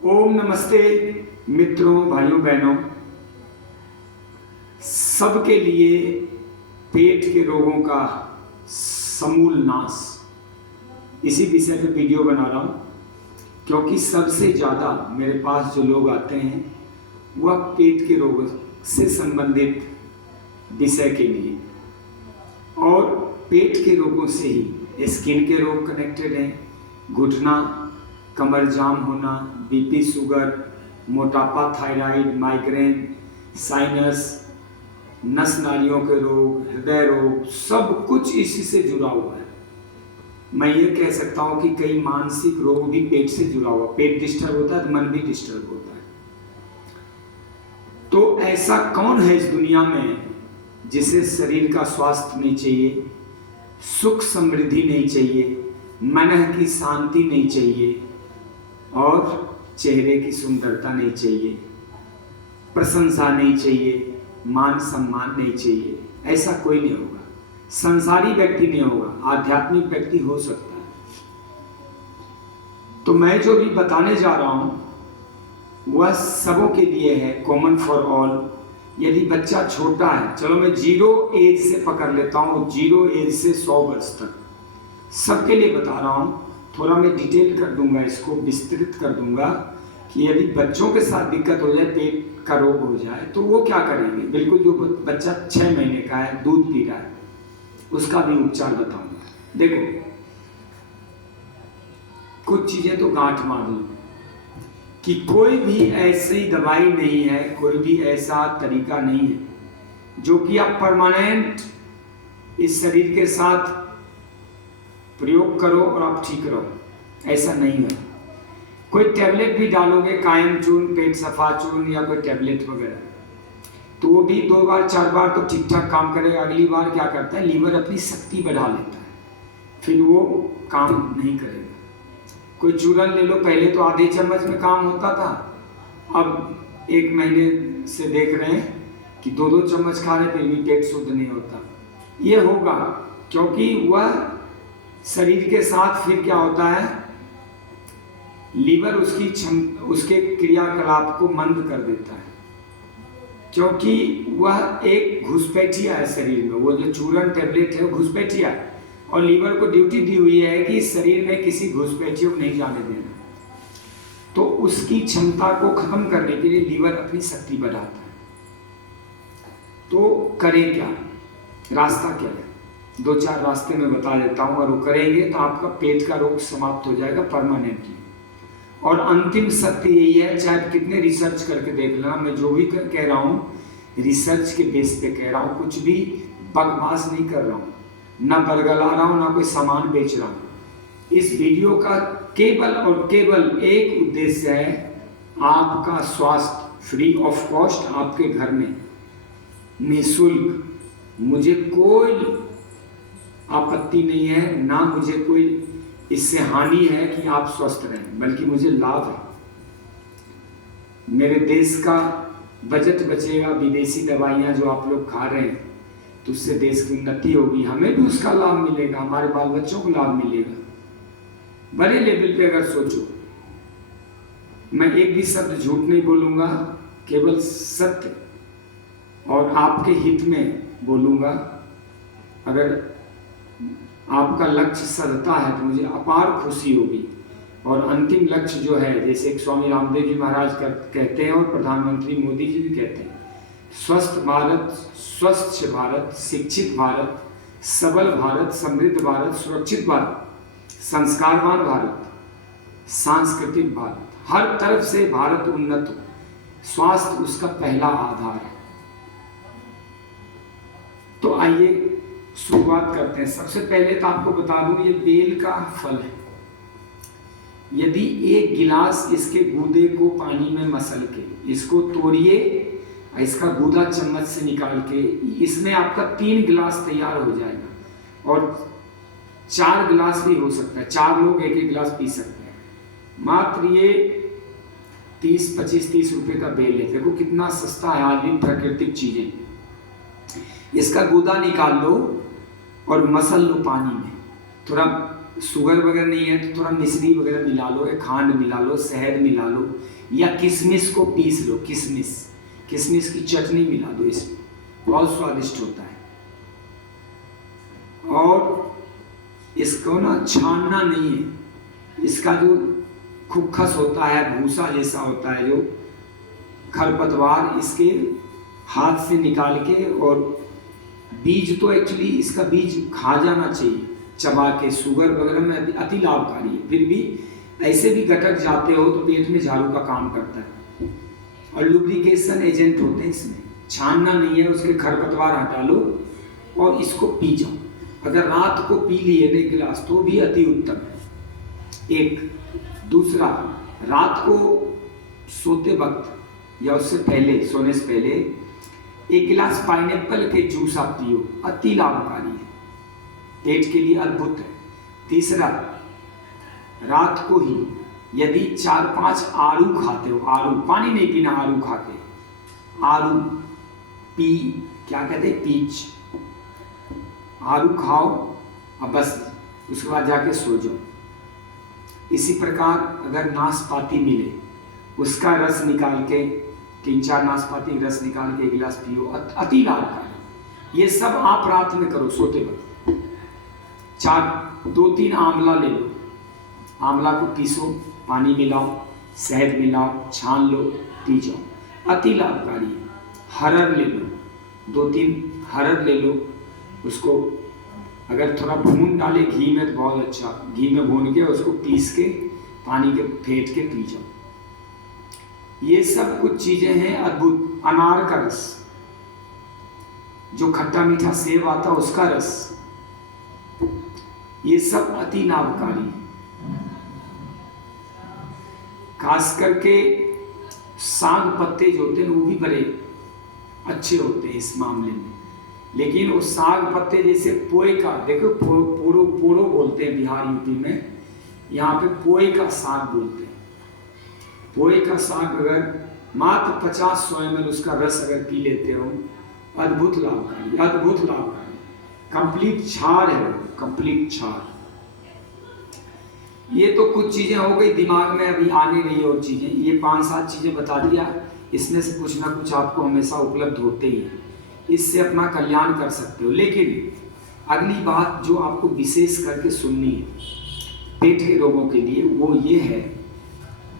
ओम नमस्ते मित्रों, भाइयों बहनों, सबके लिए पेट के रोगों का समूल नाश, इसी विषय पे वीडियो बना रहा हूँ। क्योंकि सबसे ज़्यादा मेरे पास जो लोग आते हैं वह पेट के रोग से संबंधित विषय के लिए, और पेट के रोगों से ही स्किन के रोग कनेक्टेड हैं। घुटना, कमर जाम होना, बीपी, शुगर, मोटापा, थायराइड, माइग्रेन, साइनस, नस नालियों के रोग, हृदय रोग, सब कुछ इसी से जुड़ा हुआ है। मैं ये कह सकता हूँ कि कई मानसिक रोग भी पेट से जुड़ा हुआ। पेट डिस्टर्ब होता है तो मन भी डिस्टर्ब होता है। तो ऐसा कौन है इस दुनिया में जिसे शरीर का स्वास्थ्य नहीं चाहिए, सुख समृद्धि नहीं चाहिए, मन की शांति नहीं चाहिए, और चेहरे की सुंदरता नहीं चाहिए, प्रशंसा नहीं चाहिए, मान सम्मान नहीं चाहिए? ऐसा कोई नहीं होगा। संसारी व्यक्ति नहीं होगा, आध्यात्मिक व्यक्ति हो सकता है। तो मैं जो भी बताने जा रहा हूं वह सबों के लिए है, कॉमन फॉर ऑल। यदि बच्चा छोटा है, चलो मैं 0 एज से पकड़ लेता हूं, 0 एज से 100 वर्ष तक सबके लिए बता रहा हूं। थोड़ा मैं डिटेल कर दूंगा, इसको विस्तृत कर दूंगा कि यदि बच्चों के साथ दिक्कत हो जाए, पेट का रोग हो जाए, तो वो क्या करेंगे। बिल्कुल जो बच्चा 6 महीने का है, दूध पी रहा है, उसका भी उपचार बताऊंगा। देखो, कुछ चीजें तो गांठ मार लो कि कोई भी ऐसी दवाई नहीं है, कोई भी ऐसा तरीका नहीं है जो कि आप परमानेंट इस शरीर के साथ प्रयोग करो और आप ठीक रहो। ऐसा नहीं है। कोई टैबलेट भी डालोगे, कायम चूर्ण, पेट सफा चूर्ण या कोई टैबलेट वगैरह, तो वो भी 2 बार 4 बार तो ठीक ठाक काम करेगा। अगली बार क्या करता है, लीवर अपनी शक्ति बढ़ा लेता है, फिर वो काम नहीं करेगा। कोई चूर्ण ले लो, पहले तो आधे चम्मच में काम होता था, अब 1 महीने से देख रहे हैं कि 2-2 चम्मच खा रहे, फिर भी पेट शुद्ध नहीं होता। ये होगा क्योंकि वह शरीर के साथ फिर क्या होता है, लीवर उसके क्रियाकलाप को मंद कर देता है, क्योंकि वह एक घुसपैठिया है शरीर में। वो जो चूर्ण टैबलेट है वो घुसपैठिया है, और लीवर को ड्यूटी दी हुई है कि शरीर में किसी घुसपैठियों को नहीं जाने देना। तो उसकी क्षमता को खत्म करने के लिए लीवर अपनी शक्ति बढ़ाता है। तो करें क्या, रास्ता क्या है? 2-4 रास्ते में बता देता हूँ, और वो करेंगे तो आपका पेट का रोग समाप्त हो जाएगा परमानेंटली। और अंतिम सत्य यही है, चाहे कितने रिसर्च करके देख लेना, मैं जो भी कह रहा हूँ रिसर्च के बेस पे कह रहा हूँ, कुछ भी बकवास नहीं कर रहा हूँ, ना बरगला रहा हूँ, ना कोई सामान बेच रहा हूँ। इस वीडियो का केवल और केवल एक उद्देश्य है, आपका स्वास्थ्य फ्री ऑफ कॉस्ट आपके घर में, निःशुल्क। मुझे कोई आपत्ति नहीं है, ना मुझे कोई इससे हानि है कि आप स्वस्थ रहें, बल्कि मुझे लाभ है। मेरे देश का बजट बचेगा, विदेशी दवाइयाँ जो आप लोग खा रहे हैं, तो उससे देश की उन्नति होगी, हमें भी उसका लाभ मिलेगा, हमारे बाल बच्चों को लाभ मिलेगा। बड़े लेवल पे अगर सोचो, मैं एक भी शब्द झूठ नहीं बोलूँगा, केवल सत्य और आपके हित में बोलूँगा। अगर आपका लक्ष्य सधता है तो मुझे अपार खुशी होगी। और अंतिम लक्ष्य जो है, जैसे स्वामी रामदेव जी महाराज कहते हैं और प्रधानमंत्री मोदी जी भी कहते हैं, स्वस्थ भारत, स्वच्छ भारत, शिक्षित भारत, सबल भारत, समृद्ध भारत, सुरक्षित भारत, संस्कारवान भारत, सांस्कृतिक भारत, हर तरफ से भारत उन्नत हो। स्वास्थ्य उसका पहला आधार है। तो आइए शुरुआत करते हैं। सबसे पहले तो आपको बता दूं, ये बेल का फल है। यदि 1 गिलास इसके गूदे को पानी में मसल के इसको तोड़िए, इसका गूदा चम्मच से निकाल के, इसमें आपका 3 गिलास तैयार हो जाएगा। और 4 गिलास भी हो सकता है, 4 लोग 1-1 गिलास पी सकते हैं। मात्र ये 30-25-30 रुपए का बेल है। देखो कितना सस्ता है, आदमी प्राकृतिक चीजें। इसका गूदा निकाल लो और मसल लो पानी में, थोड़ा शुगर वगैरह नहीं है तो थोड़ा मिश्री वगैरह मिला लो, या खांड मिला लो, शहद मिला लो, या किशमिश को पीस लो, किशमिश की चटनी मिला दो, इसमें बहुत स्वादिष्ट होता है। और इसको ना छानना नहीं है, इसका जो खुखस होता है, भूसा जैसा होता है, जो खरपतवार, इसके हाथ से निकाल के, और बीज तो एक्चुअली इसका बीज खा जाना चाहिए चबा के, शुगर वगैरह में अति लाभकारी है। फिर भी ऐसे भी गटक जाते हो तो पेट में झाड़ू का काम करता है, और लुब्रिकेशन एजेंट होते हैं इसमें। छानना नहीं है, उसके खरपतवार हटा लो और इसको पी जाओ। अगर रात को पी लिए एक गिलास तो भी अति उत्तम है। एक दूसरा, रात को सोते वक्त या उससे पहले, सोने से पहले 1 गिलास पाइनएप्पल के जूस आप पियो, अति लाभकारी है, पेट के लिए अद्भुत है। तीसरा, रात को ही यदि 4-5 आड़ू खाते हो, आड़ू, पानी नहीं पीना, आड़ू खा के, आड़ू क्या कहते हैं, पीच, आड़ू खाओ और बस उसके बाद जाके सो जाओ। इसी प्रकार अगर नाशपाती मिले, उसका रस निकाल के, 3-4 नाशपाती रस निकाल के 1 गिलास पियो, अति लाभकारी। ये सब आप रात में करो सोते वक्त। 2-3 आंवला ले लो, आंवला को पीसो, पानी मिलाओ, शहद मिलाओ, छान लो, पी जाओ, अति लाभकारी है। हरड़ ले लो, 2-3 हरड़ ले लो, उसको अगर थोड़ा भून डाले घी में तो बहुत अच्छा, घी में भून के उसको पीस के पानी के फेंट के पी जाओ। ये सब कुछ चीजें हैं अद्भुत। अनार का रस, जो खट्टा मीठा सेब आता है उसका रस, ये सब अति लाभकारी है। खास करके साग पत्ते जो होते हैं वो भी बड़े अच्छे होते हैं इस मामले में। लेकिन वो साग पत्ते जैसे पोए का, देखो पोड़ो बोलते हैं बिहार यूपी में, यहाँ पे पोए का साग बोलते हैं। पोए का साग अगर मात्र 50-100 ml उसका रस अगर पी लेते हो, अद्भुत लाभकारी, अद्भुत लाभकारी, कंप्लीट छाड़ है, कंप्लीट छाड़। ये तो कुछ चीजें हो गई, दिमाग में अभी आने गई और चीजें, ये 5-7 चीजें बता दिया। इसमें से कुछ ना कुछ आपको हमेशा उपलब्ध होते ही हैं, इससे अपना कल्याण कर सकते हो। लेकिन अगली बात जो आपको विशेष करके सुननी है पेट के रोगों के लिए, वो ये है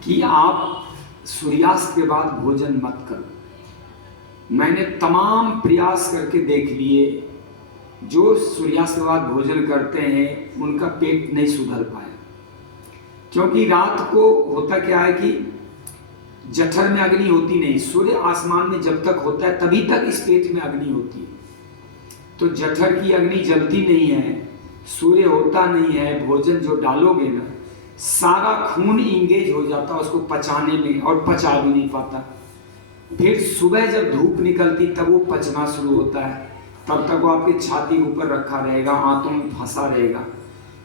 कि आप सूर्यास्त के बाद भोजन मत करो। मैंने तमाम प्रयास करके देख लिए, जो सूर्यास्त के बाद भोजन करते हैं उनका पेट नहीं सुधर पाया। क्योंकि रात को होता क्या है कि जठर में अग्नि होती नहीं, सूर्य आसमान में जब तक होता है तभी तक इस पेट में अग्नि होती है। तो जठर की अग्नि जलती नहीं है, सूर्य होता नहीं है, भोजन जो डालोगे ना, सारा खून इंगेज हो जाता है उसको पचाने में, और पचा भी नहीं पाता। फिर सुबह जब धूप निकलती तब वो पचना शुरू होता है, तब तक वो आपकी छाती के ऊपर रखा रहेगा, आंतों में फंसा रहेगा।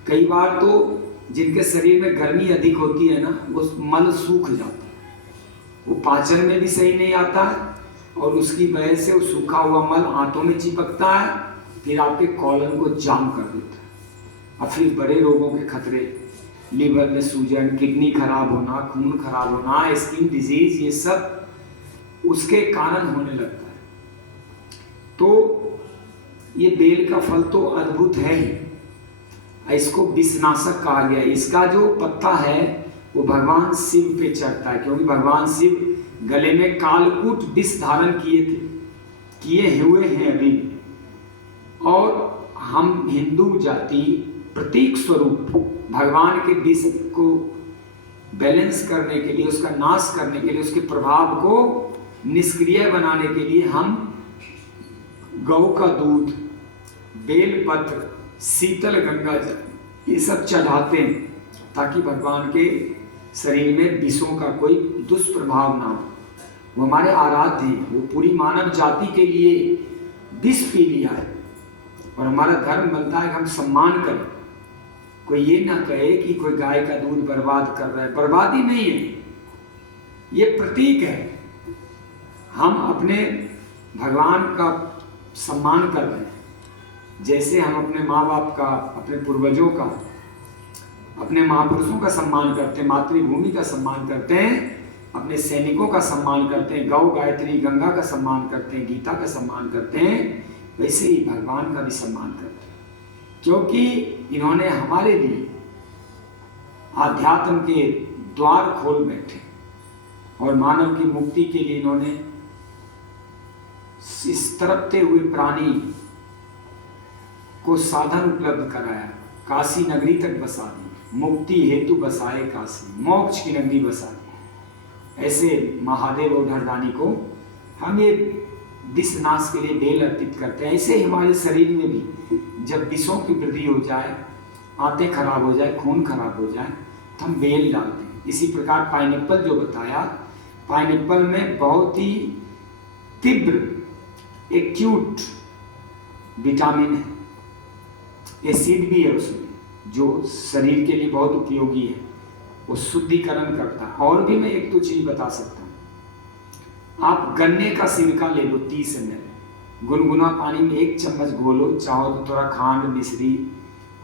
कई बार तो जिनके शरीर में गर्मी अधिक होती है ना, वो मल सूख जाता है, वो पाचन में भी सही नहीं आता है, और उसकी वजह से वो सूखा हुआ मल आंतों में चिपकता है, फिर आपके कॉलन को जाम कर देता है। और फिर बड़े रोगों के खतरे, लीवर में सूजन, किडनी खराब होना, खून खराब होना, स्किन डिजीज, ये सब उसके कारण होने लगता है। तो ये बेल का फल तो अद्भुत है ही, इसको विषनाशक कहा गया। इसका जो पत्ता है वो भगवान शिव पे चढ़ता है, क्योंकि भगवान शिव गले में कालकूट विष धारण किए हुए हैं अभी। और हम हिंदू जाति प्रतीक स्वरूप भगवान के विष को बैलेंस करने के लिए, उसका नाश करने के लिए, उसके प्रभाव को निष्क्रिय बनाने के लिए हम गौ का दूध, बेलपत्र, शीतल गंगा जल ये सब चढ़ाते हैं, ताकि भगवान के शरीर में विषों का कोई दुष्प्रभाव ना हो। वो हमारे आराध्य हैं, वो पूरी मानव जाति के लिए विष पी लिया है, और हमारा धर्म बनता है कि हम सम्मान करें। कोई ये ना कहे कि कोई गाय का दूध बर्बाद कर रहा है, बर्बादी नहीं है, ये प्रतीक है। हम अपने भगवान का सम्मान कर रहे हैं, जैसे हम अपने माँ बाप का, अपने पूर्वजों का अपने महापुरुषों का सम्मान करते हैं, मातृभूमि का सम्मान करते हैं, अपने सैनिकों का सम्मान करते हैं, गौ गायत्री गंगा का सम्मान करते हैं, गीता का सम्मान करते हैं, वैसे ही भगवान का भी सम्मान करते हैं, क्योंकि इन्होंने हमारे लिए आध्यात्म के द्वार खोल बैठे और मानव की मुक्ति के लिए इन्होंने इस तड़पते हुए प्राणी को साधन उपलब्ध कराया, काशी नगरी तक बसा दी, मुक्ति हेतु बसाए काशी, मोक्ष की नगरी बसा दी। ऐसे महादेव और हरदानी को हम ये विष नाश के लिए बेल अर्पित करते हैं। ऐसे हमारे शरीर में भी जब विषों की वृद्धि हो जाए, आंतें खराब हो जाए, खून खराब हो जाए, तो हम बेल डालते हैं। इसी प्रकार पाइनएप्पल जो बताया, पाइनएप्पल में बहुत ही तीव्र एक्यूट विटामिन है, एसिड भी है उसमें, जो शरीर के लिए बहुत उपयोगी है, वो शुद्धिकरण करता है। और भी मैं एक दो चीज बता सकता हूँ। आप गन्ने का सिरका ले लो 30 ml, गुनगुना पानी में 1 चम्मच घोलो, चाहो तो थोड़ा खांड मिश्री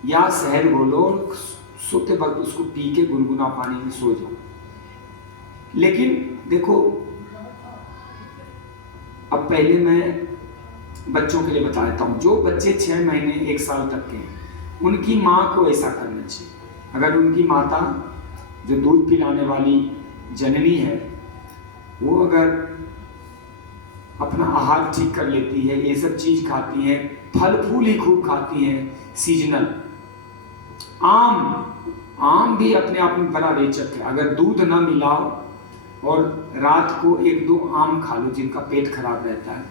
या शहद घोलो, सोते वक्त उसको पी के गुनगुना पानी में सो जाओ। लेकिन देखो, अब पहले मैं बच्चों के लिए बता देता हूँ। जो बच्चे 6 महीने 1 साल तक के हैं, उनकी माँ को ऐसा करना चाहिए। अगर उनकी माता जो दूध पिलाने वाली जननी है, वो अगर अपना आहार ठीक कर लेती है, ये सब चीज खाती है, फल फूल ही खूब खाती हैं, सीजनल आम भी अपने आप में बड़ा रेचक है। अगर दूध ना मिलाओ और रात को 1-2 आम खा लो जिनका पेट खराब रहता है,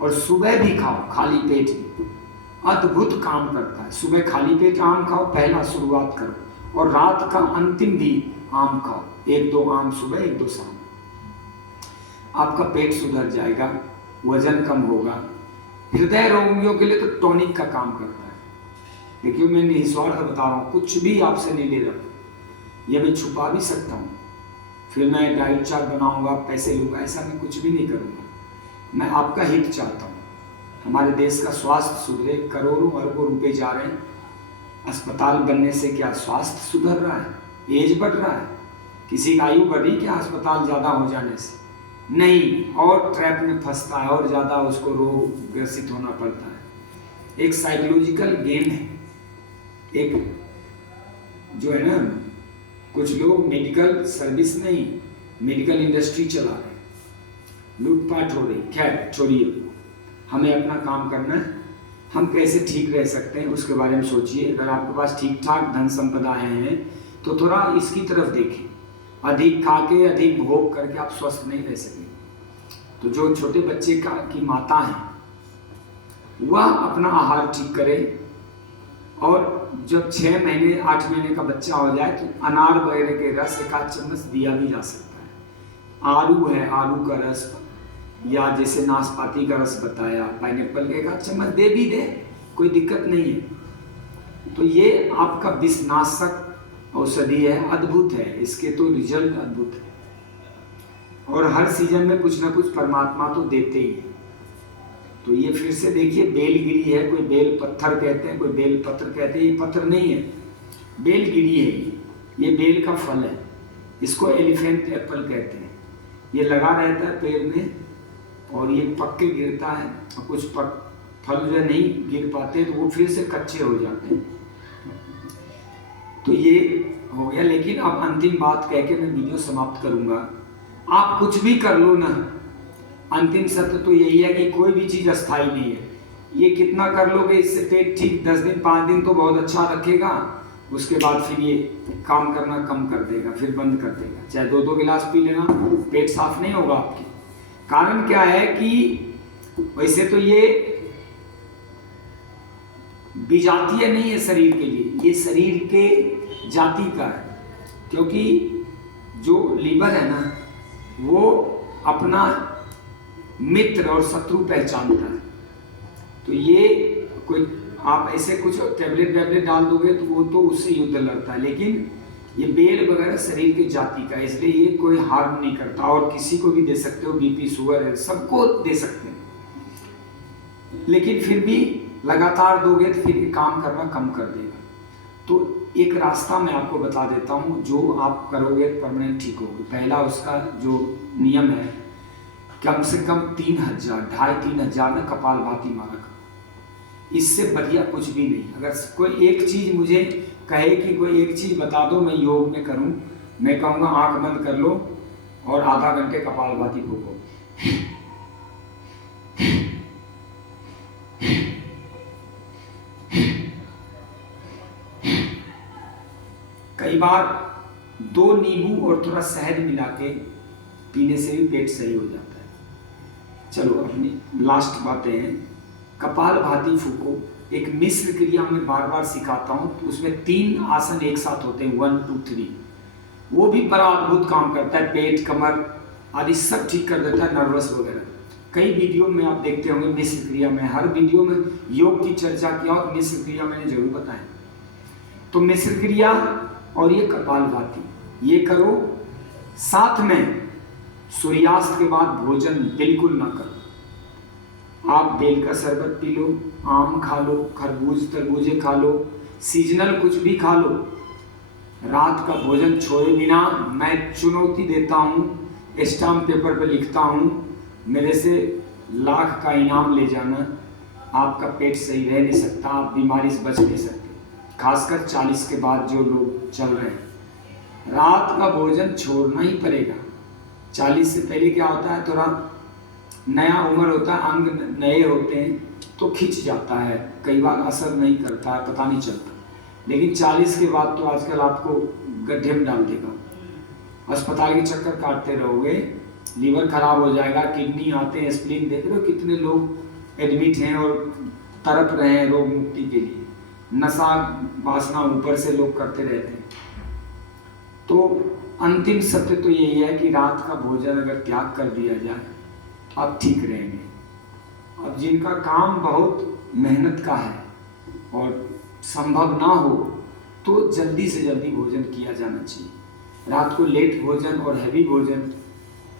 और सुबह भी खाओ खाली पेट में, अद्भुत काम करता है। सुबह खाली पेट आम खाओ, पहला शुरुआत करो, और रात का अंतिम भी आम खाओ, 1-2 आम सुबह 1-2 शाम। आपका पेट सुधर जाएगा, वजन कम होगा। हृदय रोगियों के लिए तो टॉनिक का काम करता है। देखिए, मैं निस्वार्थ बता रहा हूँ, कुछ भी आपसे नहीं ले रहा। ये मैं छुपा भी सकता हूँ, फिर मैं डाइट चार्ट बनाऊंगा, पैसे लूंगा, ऐसा मैं कुछ भी नहीं करूँगा। मैं आपका हित चाहता हूँ, हमारे देश का स्वास्थ्य सुधरे। करोड़ों अरबों रुपए जा रहे हैं, अस्पताल बनने से क्या स्वास्थ्य सुधर रहा है? एज बढ़ रहा है? किसी की आयु बढ़ी क्या अस्पताल ज़्यादा हो जाने से? नहीं, और ट्रैप में फंसता है और ज़्यादा उसको रोग ग्रसित होना पड़ता है। एक साइकोलॉजिकल गेम है। एक जो है ना, कुछ लोग मेडिकल सर्विस नहीं, मेडिकल इंडस्ट्री चला रहे हैं, लूटपाट हो रही। खैर छोड़िए, हमें अपना काम करना है। हम कैसे ठीक रह सकते हैं उसके बारे में सोचिए। अगर आपके पास ठीक ठाक धन संपदाएं हैं तो थोड़ा इसकी तरफ देखें। अधिक खा के, अधिक भोग करके आप स्वस्थ नहीं रह सकेंगे। तो जो छोटे बच्चे की माता है, वह अपना आहार ठीक करे, और जब 6 महीने 8 महीने का बच्चा हो जाए तो अनार वगैरह के रस 1 चम्मच दिया भी जा सकता है। आलू है, आलू का रस, या जैसे नाशपाती का रस बताया, पाइनएप्पल के 1 चम्मच दे भी दे, कोई दिक्कत नहीं है। तो ये आपका विषनाशक औषधि है, अद्भुत है, इसके तो रिजल्ट अद्भुत है। और हर सीजन में कुछ ना कुछ परमात्मा तो देते ही है। तो ये फिर से देखिए, बेलगिरी है, कोई बेल पत्थर कहते हैं, कोई बेल पत्र कहते हैं। ये पत्र नहीं है, बेलगिरी है। ये बेल का फल है, इसको एलिफेंट एप्पल कहते हैं। ये लगा रहता है पेड़ में, और ये पक के गिरता है, और कुछ फल जो नहीं गिर पाते तो वो फिर से कच्चे हो जाते हैं। तो ये हो गया। लेकिन अब अंतिम बात कह के मैं वीडियो समाप्त करूंगा। आप कुछ भी कर लो ना, अंतिम सत्य तो यही है कि कोई भी चीज़ अस्थाई नहीं है। ये कितना कर लोगे, इससे पेट ठीक 10 दिन 5 दिन तो बहुत अच्छा रखेगा, उसके बाद फिर ये काम करना कम कर देगा, फिर बंद कर देगा। चाहे 2-2 गिलास पी लेना, पेट साफ नहीं होगा आपके। कारण क्या है कि वैसे तो ये विजातीय नहीं है शरीर के लिए, ये शरीर के जाति का है। क्योंकि जो लीवर है ना, वो अपना मित्र और शत्रु पहचानता है। तो ये कोई आप ऐसे कुछ टैबलेट डाल दोगे तो वो तो उससे युद्ध लड़ता है। लेकिन ये बेल वगैरह शरीर की जाति का है, इसलिए ये कोई हार्म नहीं करता, और किसी को भी दे सकते हो। बीपी शुगर है, सबको दे सकते हैं। लेकिन फिर भी लगातार दोगे तो फिर काम करना कम कर देगा। तो एक रास्ता मैं आपको बता देता हूँ जो आप करोगे परमानेंट ठीक होगी। पहला उसका जो नियम है, कम से कम 3000 2,500 में कपालभाति मारा करो। इससे बढ़िया कुछ भी नहीं। अगर कोई एक चीज़ मुझे कहे कि कोई एक चीज़ बता दो मैं योग में करूँ, मैं कहूँगा आँख बंद कर लो और आधा घंटे कपालभाति फूको। कई बार 2 नींबू और थोड़ा शहद मिला के पीने से भी पेट सही हो जाता है। चलो अपनी लास्ट बातें हैं। कपालभाति फूको एक मिश्र क्रिया में बार बार सिखाता हूँ, तो उसमें 3 आसन एक साथ होते हैं, 1 2 3। वो भी बड़ा अद्भुत काम करता है, पेट कमर आदि सब ठीक कर देता है, नर्वस वगैरह। कई वीडियो में आप देखते होंगे मिश्र क्रिया में, हर वीडियो में योग की चर्चा किया और मिश्र क्रिया मैंने जरूर बताया। तो मिश्र क्रिया और ये कपालभाति ये करो। साथ में सूर्यास्त के बाद भोजन बिल्कुल ना करो। आप बेल का शरबत पी लो, आम खा लो, खरबूज तरबूजे खा लो, सीजनल कुछ भी खा लो। रात का भोजन छोड़े बिना मैं चुनौती देता हूँ, स्टाम्प पेपर पर लिखता हूँ, मेरे से लाख का इनाम ले जाना। आपका पेट सही रह नहीं सकता, आप बीमारी से बच नहीं सकते। खासकर 40 के बाद जो लोग चल रहे हैं, रात का भोजन छोड़ना ही पड़ेगा। 40 से पहले क्या होता है, थोड़ा नया उम्र होता है, अंग नए होते हैं तो खिंच जाता है, कई बार असर नहीं करता, पता नहीं चलता। लेकिन 40 के बाद तो आजकल आपको गड्ढे में डाल देगा। अस्पताल के चक्कर काटते रहोगे, लीवर खराब हो जाएगा, किडनी आते हैं, स्प्लीन। देख रहे हो कितने लोग एडमिट हैं और तड़प रहे हैं रोग मुक्ति के लिए। नशा वासना ऊपर से लोग करते रहते हैं। तो अंतिम सत्य तो यही है कि रात का भोजन अगर त्याग कर दिया जाए तो आप ठीक रहेंगे। अब जिनका काम बहुत मेहनत का है और संभव ना हो तो जल्दी से जल्दी भोजन किया जाना चाहिए। रात को लेट भोजन और हैवी भोजन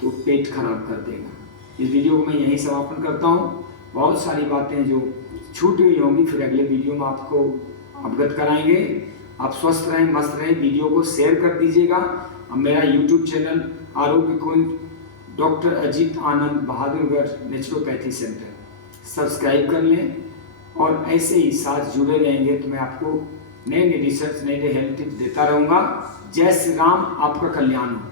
तो पेट खराब कर देगा। इस वीडियो को मैं यहीं समापन करता हूँ। बहुत सारी बातें जो छूट हुई होंगी फिर अगले वीडियो में आपको अवगत कराएंगे। आप स्वस्थ रहें, मस्त रहें। वीडियो को शेयर कर दीजिएगा। अब मेरा यूट्यूब चैनल आरोग्य कुंज डॉक्टर अजीत आनंद बहादुरगढ़ नेचुरोपैथी सेंटर सब्सक्राइब कर लें और ऐसे ही साथ जुड़े रहेंगे तो मैं आपको नए नए रिसर्च, नए नए हेल्थ टिप्स देता रहूँगा। जय श्री राम, आपका कल्याण हो।